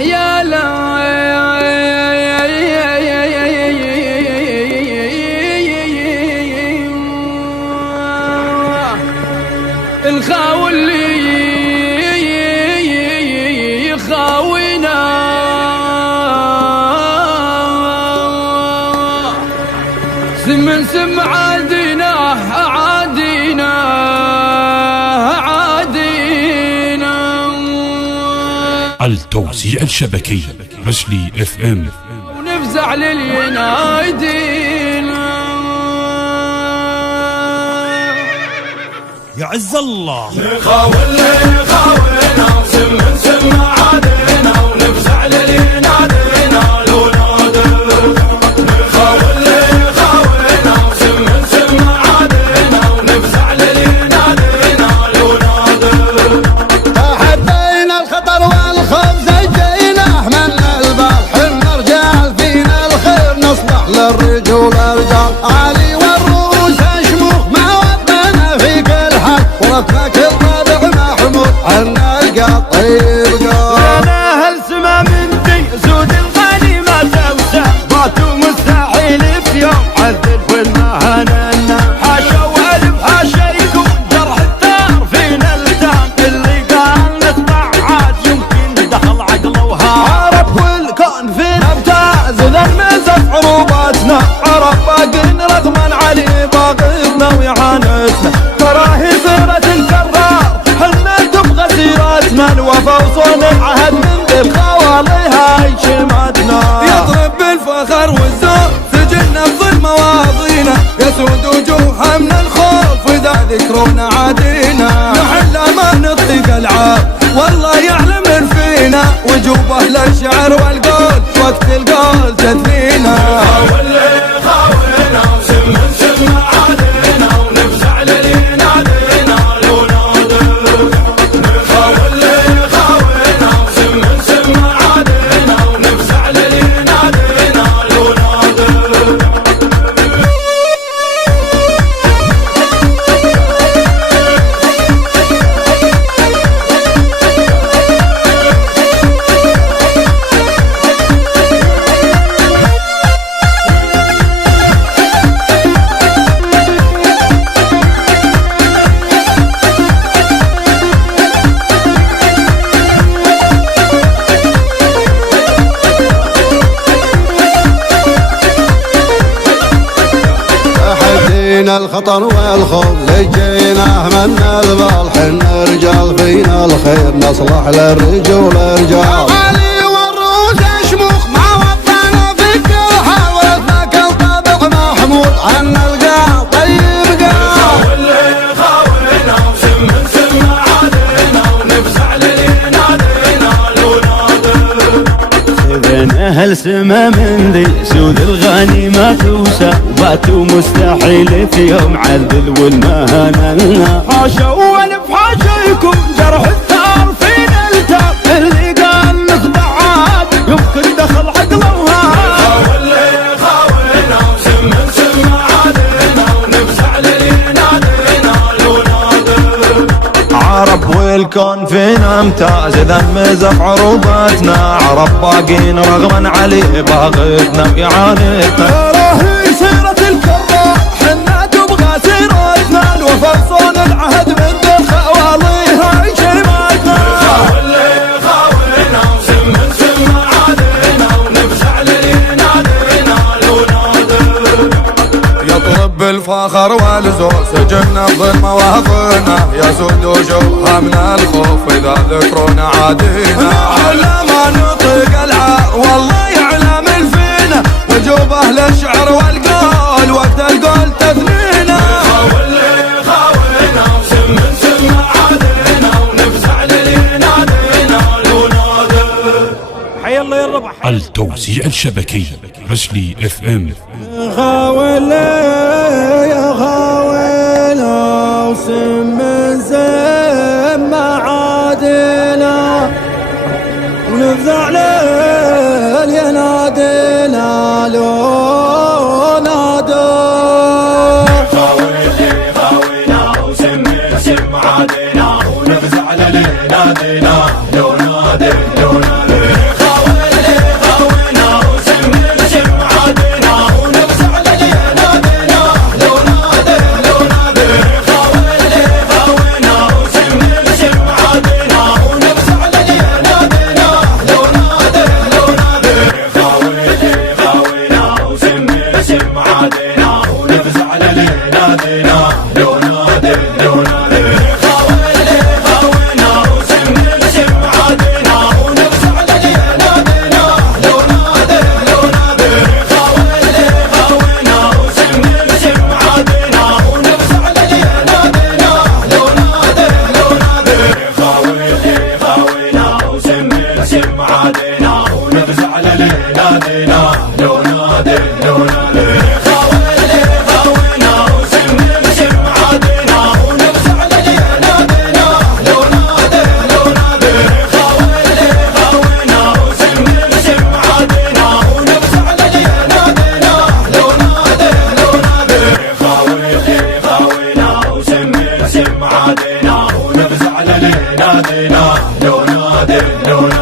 يا لا الخاول اللي يخاوينا سم عادينا التوزيع الشبكي رجلي اف ام ونفزع للينايدين يا عز الله خاولنا وسم عادينا ونفزع للينادينا لو نادر خاولنا وسم عادينا ونفزع للينادينا لو نادر تحدينا الخطر والخوف زجينا حملنا البال حنا رجال فينا الخير نصلح للرجول رجال علي والروس شموخ ما ودنا في كل حال ورثنا كل طابع محمود عنا القال طيب قال انا هالسما من دي زود الغني ما توسع باتوا مستحيل في يوم عذب والمهننا حاشا والف حاشا يكون جرح الثار فينا التام اللي قال نطلع عاد يمكن دخل عقله وهام عرف والكون فينا ابتاز ذنمزت عروباتنا عرف باقين رغما علي باغينا ويعانسنا تراهي صيرة الكرار حنا تبغى سيرتنا الوفا وصون العهد من ذي الخوالي هاي شماتنا يضرب بالفخر والزور سجلنا بظل مواضينا يسود وجوهها من الخوف واذا ذكرونا عادينا نحل ما نطيق العاب والله يعلم فينا وجوب اهل الشعر والقول وقت القول تثنينا خاولنا وسم عادينا ونفزع للينادينا لو نادر خاولنا وسم عادينا ونفزع للينادينا لو نادر تحدينا الخطر والخوف زجينا همنا البال حنا رجال فينا الخير نصلح للرجول رجال علي والروس شموخ ما وطنا في كل حال ورثنا كل طابع محمود عنا القال طيب قال خاولنا وسم عادينا ونفزع للينادينا لو نادر إذن أهل سما من ذي سود الغني ما توسع باتوا مستحيل في يوم عذل والمهنة حاشا والف حاشا يكون جرح الثار فينا التام اللي قال نخضع عاد يمكن دخل عقله وهام خاولنا وسم عادينا ونفزع للينادينا لو نادر عرب والكون فينا امتاز اذا مزق عروباتنا عرب باقين رغما عليه باغتنا وإعانتنا راهي سيرة الكرار حنا تبغى سيرتنا الوفا صون العهد من ذي الخوالي هاي شماتنا خاولنا وسم عادينا ونفزع للينادينا لو نادر يطلب بالفخر والزور سجلنا بظل مواطننا يسود وجوهها من الخوف اذا ذكرونا عادينا على ما نطيق العار والله يعلم فينا وجوب اهل الشعر والقول وقت القول تثنينا خاولنا وسم عادينا ونفزع للينادينا لو نادر حي الله يا رب التوزيع الشبكي رجلي اف ام خاولنا وسم عادينا ونفزع للينادينا لو نادر خاولنا وسم عادينا ونفزع للينادينا لو نادر نادينا لو نادي لو نادي خاوينا وسم بسم عادينا ونفزع للي نادينا لو نادي لو نادي خاوينا وسم بسم عادينا ونفزع للي نادينا لو نادي لو نادي خاوينا وسم بسم عادينا ونفزع للي نادينا لو نادي لو نادي